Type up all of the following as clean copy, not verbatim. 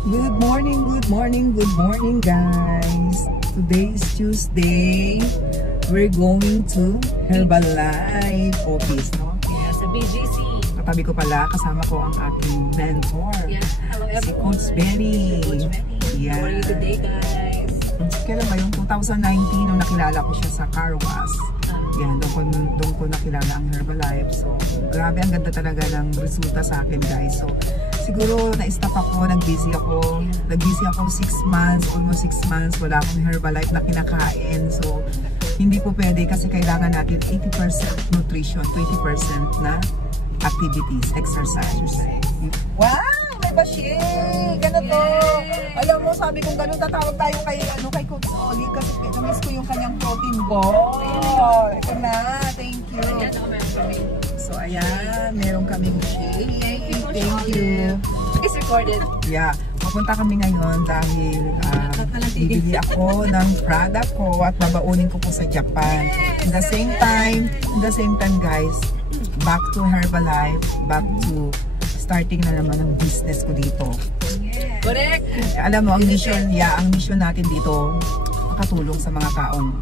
Good morning guys. Today is Tuesday. We're going to Herbalife office, no? Yeah, sa BGC. Katabi ko pala, kasama ko ang ating mentor. Yeah, hello everyone. Si Coach Benny. Coach Benny. Yeah. How are you today, guys? Kailan ba yung 2019 nung nakilala ko siya sa car wash. Yan, doon ko nakilala ang Herbalife. So, grabe, ang ganda talaga ng resulta sa akin, guys. So, siguro na-stop ako, nag-busy ako. Nag-busy ako 6 months, almost 6 months. Wala akong Herbalife na kinakain. So, hindi po pwede kasi kailangan natin 80% nutrition, 20% na activities, exercise. Wow! May bashi! Ganito! Alam mo, sabi kong ganun, tatawag tayo kay Coach Oli kasi namiss ko yung kanyang protein ball. Ito na, thank you. So, ayan, meron kaming shake. Thank you. It's recorded. Yeah, pupunta kami ngayon dahil bibili ako ng product ko at babaunin ko po sa Japan. In the same time guys, back to Herbalife, back to starting na naman ng business ko dito. Correct. Alam mo, ang mission natin dito, makatulong sa mga taong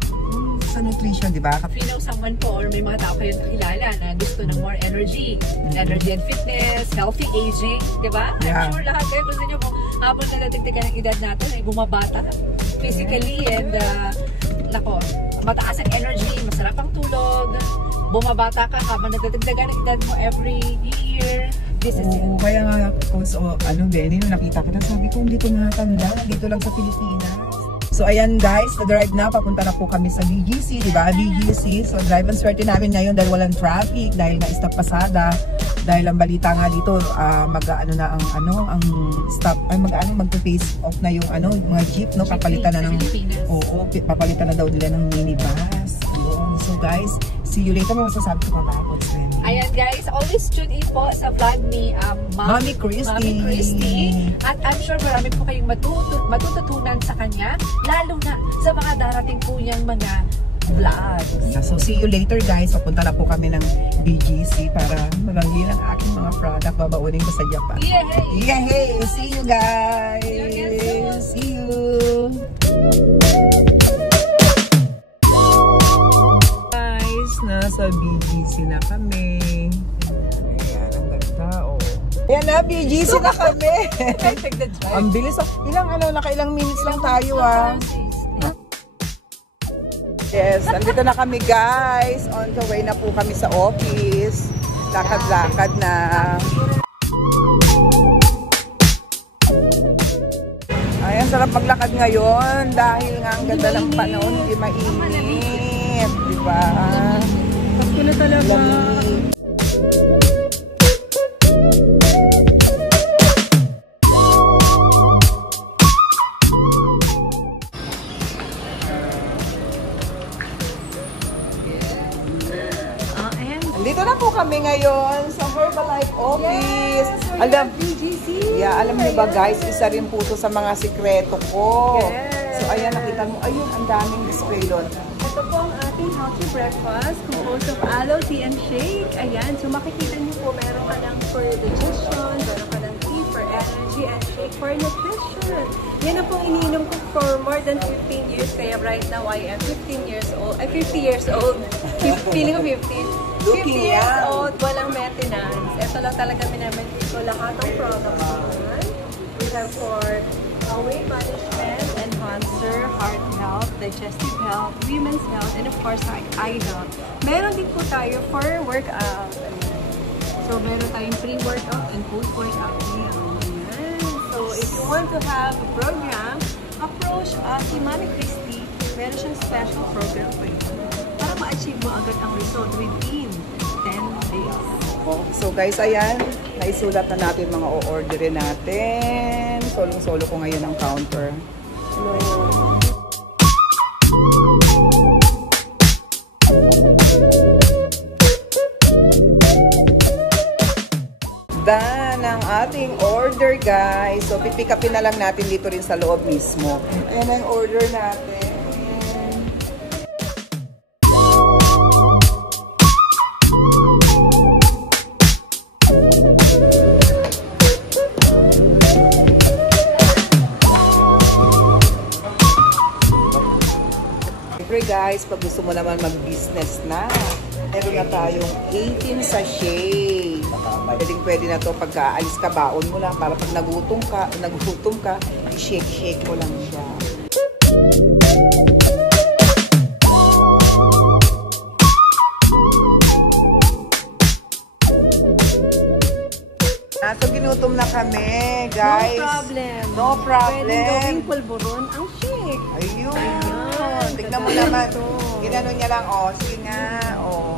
sa nutrition, di ba? If you know someone po or may mga tao kayong nakilala na gusto ng more energy and fitness, healthy aging, di ba? Yeah. I'm sure lahat kayo gusto nyo po habang nadadagdagan ng edad natin ay bumabata physically and mataas ang energy, masarap ang tulog, bumabata ka habang nadadagdagan ng edad mo every year. This is it. Kaya nga, Coach, Benny, nung nakita ko na, sabi ko, hindi ko natanda, dito lang sa Pilipinas. So, ayan guys, na-drive na, papunta na po kami sa BGC, di ba? BGC. So, drive ang swerte namin ngayon dahil walang traffic, dahil na-stop pasada, dahil ang balita nga dito, magpa-face off na yung mga jeep, no? Papalitan na ng, papalitan na daw nila ng minibus. So, guys, see you later. May masasabi ko pa ba, Coach Benny? Ayan guys, always tune in po sa vlog ni Mami Christy. At I'm sure marami po kayong matututunan sa kanya, lalo na sa mga darating po niyang mga vlogs. So see you later guys. Papunta na po kami ng BGC para maganggi ang aking mga product. Babaunin ko sa Japan. Yay! See you guys! See you! Nasa BGC na kami. Ayan, ang ganda, Ayan na, BGC na kami. Ang bilis. Nakailang minutes lang tayo, Yes, nandito na kami, guys. On the way na po kami sa office. Lakad-lakad na. Ayan, sarap maglakad ngayon dahil nga ang ganda ng panahon, hindi mainit. Diba? Pasko na talaga. Dito na po kami ngayon sa Herbalife office. Alam niyo ba guys, isa rin po ito sa mga sikreto ko. So ayan, nakita mo, ayun, ang daming display doon. Ito po ang ating healthy breakfast composed of aloe, tea, and shake. Ayan, so makikita niyo po, meron ka ng for digestion, meron ka ng tea for energy, and shake for nutrition. Yan na pong iniinom ko for more than 15 years. Kaya right now, I am 50 years old. Feeling ko 50. 50 years old, walang maintenance. Ito lang talaga minamaintain ko lahat ng products naman. We have for weight management, enhancer, heart health, digestive health, women's health, and of course, eye health. Meron din po tayo for workout. So, meron tayong pre-workout and post-workout. So, if you want to have a program, approach si Mami Christy. Meron siyang special program for you para ma-achieve mo agad ang result within 10 days. So guys, ayan, naisulat na natin mga o-orderin natin. Solong-solo ko ngayon ang counter. Done ang ating order guys. So pipick upin na lang natin dito rin sa loob mismo. Ayan ang order natin. guys, pag gusto mo naman mag-business na, meron na tayong 18 sachet. Pwede na to pagka alis ka, baon mo lang para pag nagutom ka, i-shake mo lang siya. So, ginutom na kami, guys. No problem. No problem. Pwede gawing pulburon ang shake. Ayun. Tignan mo naman. Ginano niya lang, oh. Sige nga, oh.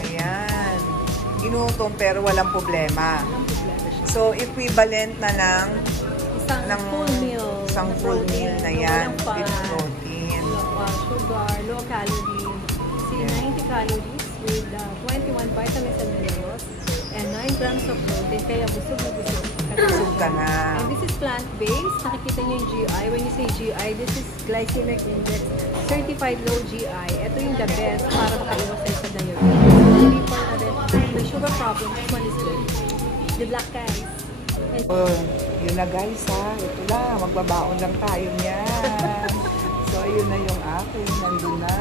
Ayan. Ginutom pero walang problema. So, equivalent na ng full meal. Isang full meal na yan. Walang With fat, protein. sugar, low calorie. See, 90 calories with 21 vitamins and minerals and 9 grams of protein. Kaya busog na busog. Busog ka na. And this is plant-based. Nakikita niyo yung GI. When you say GI, this is glycemic index. Certified low GI. Ito yung the best para makaiwas tayo sa diabetes. Hindi pa na rin. The sugar problem, this one is good. The black guys. Oh, yun na guys ha. Ito lang. Magbabaon lang tayo niyan. So, ayun na yung akin. Nandun na.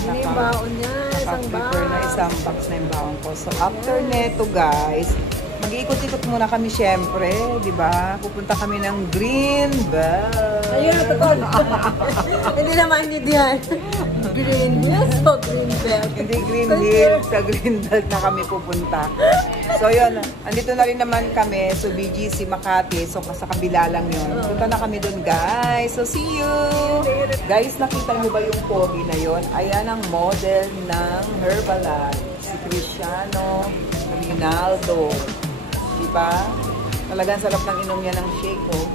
Yun yung baon niya. Isang Naka-prepare na box. isang box na yung baon ko. So, after neto guys, mag-iikot-ikot muna kami syempre, di ba? Pupunta kami ng Greenbelt. Ayun, totoo. Hindi na maintindihan. Green Hills o Green Belt? Hindi Green Hills, sa Greenbelt na kami pupunta. So yun, andito na rin naman kami, so BGC Makati, so sa kabila lang yun. Punta na kami dun guys, so see you! Guys, nakita niyo ba yung pogi na yun? Ayan ang model ng Herbalife, si Cristiano Ronaldo. Diba? Talagang sarap ng inom niya ng shake, oh.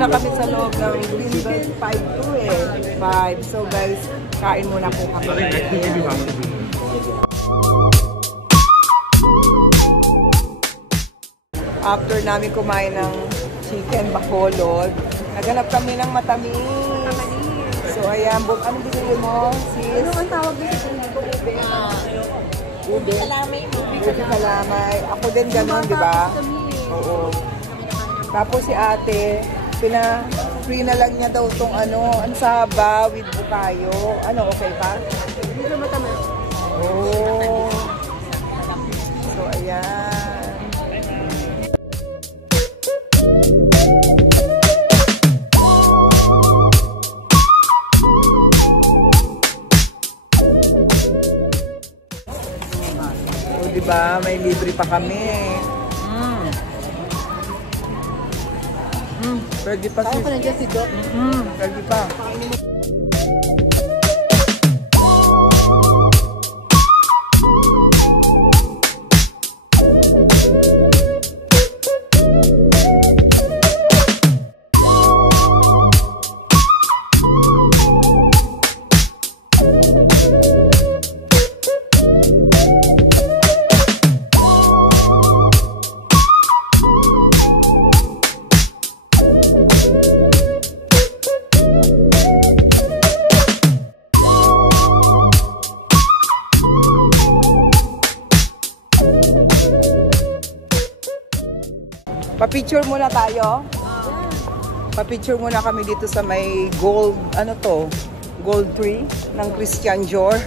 Na kami sa loob ng Greenbelt 5-2 eh. 5. So guys, kain muna po kami. After namin kumain ng chicken bacolod, naghanap kami ng matamis. So ayan, anong binili mo, sis? Ano ang tawag dito? Ube. Ube kalamay. Ako din ganun, di ba? Oo. Tapos si ate, free na lang niya daw itong ansaba with bukayo. Ano, okay pa? Hindi na matamis. Oh. So, ayan. So, diba, may libre pa kami. Pwede pa Kaya ko nandiyan si Doc. pwede pa. Pa-picture muna tayo. Pa-picture muna kami dito sa may gold, gold tree ng Christian Dior.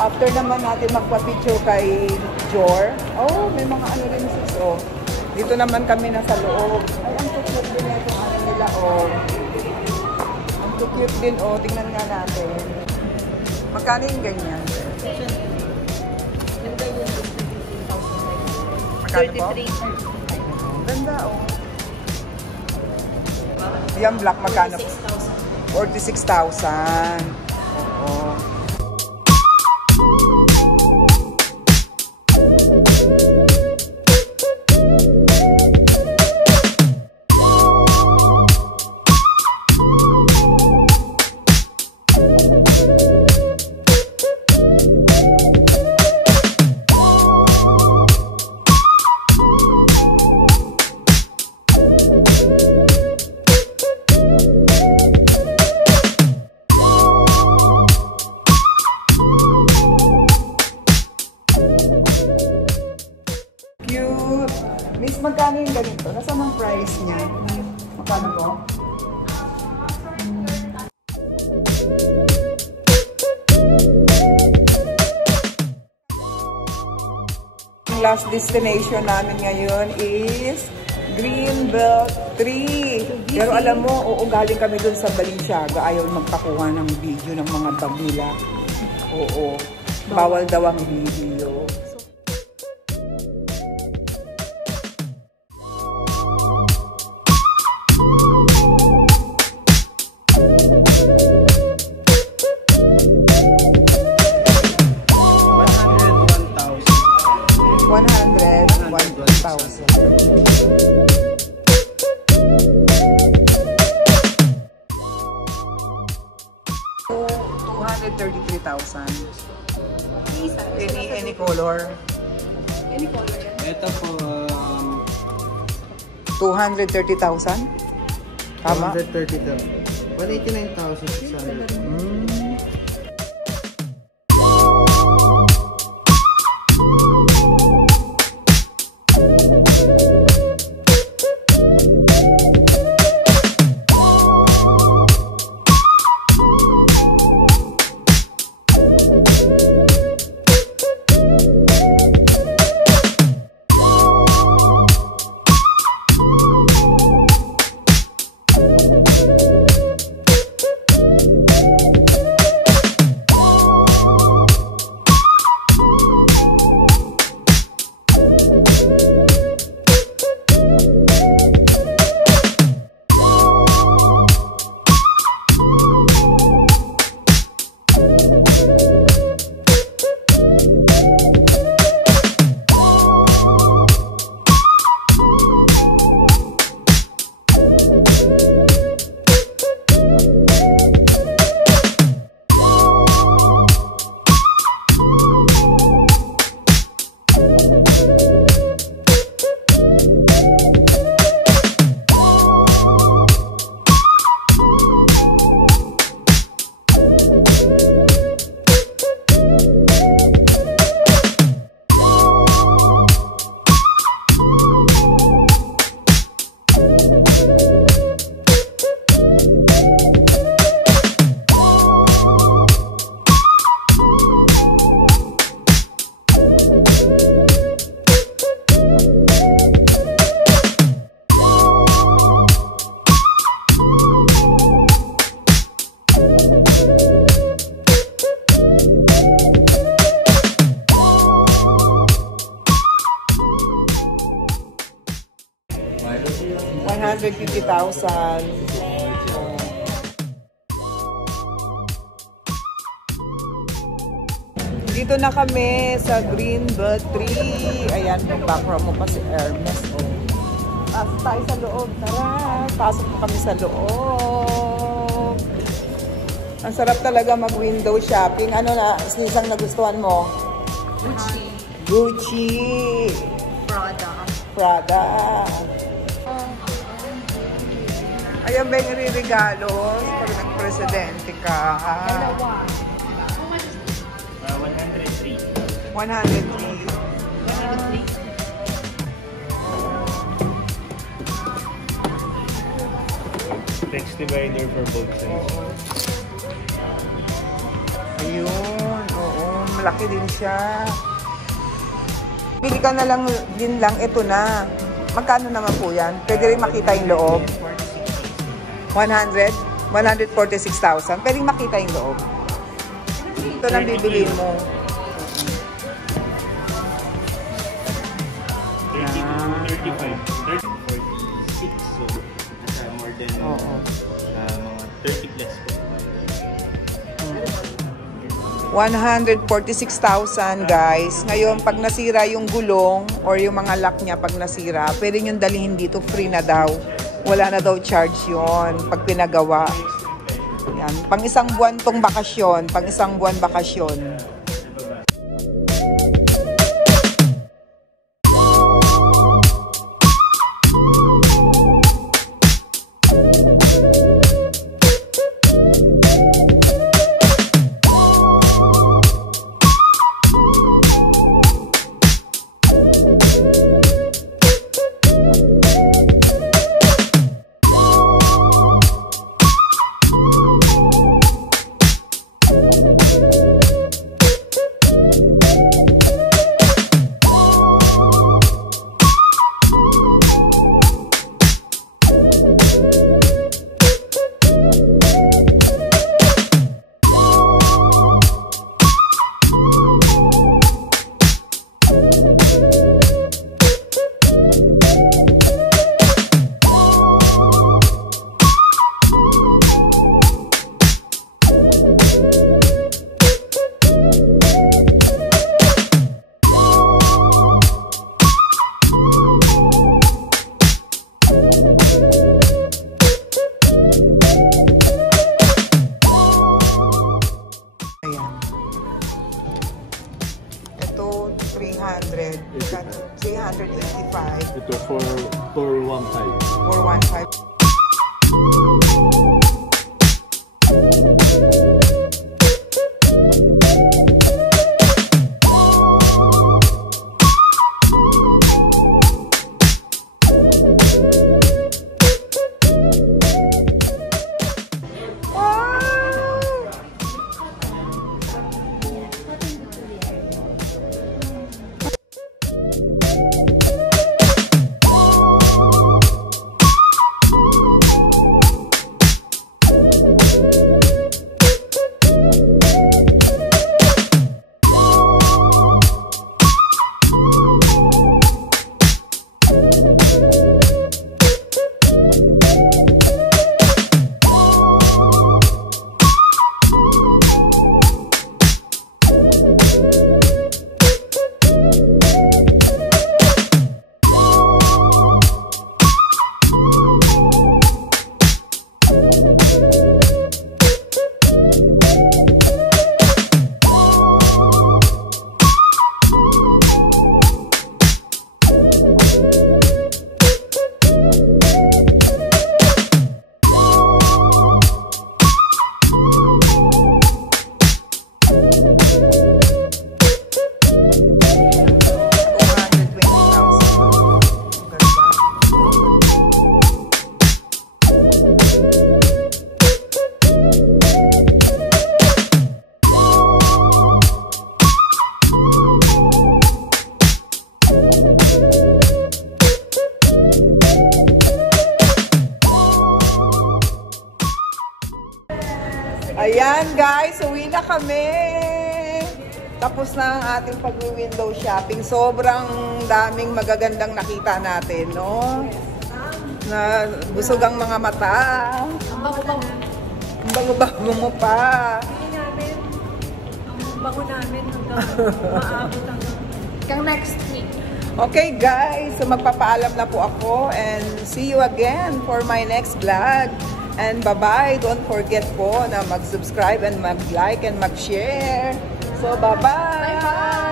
After naman natin magpa-picture kay Dior, may mga rin sis, Dito naman kami nasa loob. Ay, ang cute din itong nila, Ang cute din, tingnan nga natin. Magkano yung ganyan? 33. Ganda. ganda, oh. Yung black, magkano? 46,000. Oo. Miss, magkano yung ganito? Nasaan ang price niya? Magkano po? Ang last destination namin ngayon is Greenbelt 3. Pero alam mo, oo, galing kami dun sa Balenciaga. Ayaw magpakuha ng video ng mga bag nila. Oo. Bawal daw ang video. Any color? Any color yan? Ito po, 230,000? Tama? 130,000. 189,600. Dito na kami sa Greenbelt 3. Ayan, background mo pa si Hermes. Pasok tayo sa loob. Tara, pasok po kami sa loob. Ang sarap talaga mag-window shopping. Ano na, isang nagustuhan mo? Gucci. Gucci. Prada. Ayan ba yung regalo pag nag-presidente ka? Dalawa. 103. 103. Text divider for both sides. Ayun, oo, malaki din siya. Pili ka na lang din lang, ito na. Magkano naman po yan? Pwede rin makita yung loob. 100? 146,000. Pwede makita yung loob. Ito lang bibili mo. 32, 35, 34. 146,000 guys. Ngayon, pag nasira yung gulong or yung mga lock niya pag nasira, pwede nyo dalhin dito, free na daw. Wala na daw charge yon pag pinagawa. Yan. Pang isang buwan tong bakasyon. Pang isang buwan bakasyon. Ito, 300. 385. Ito 415. 415. Ayan guys, uwi na kami. Tapos na ang ating pag-window shopping. Sobrang daming magagandang nakita natin, no? Na busog ang mga mata. Ang bango-bango. Ang bango-bango mo pa. Hindi namin, ang bago namin hanggang maabot hanggang next week. Okay guys, so magpapaalam na po ako and see you again for my next vlog. And bye-bye. Don't forget po na mag-subscribe and mag-like and mag-share. So bye-bye. Bye-bye.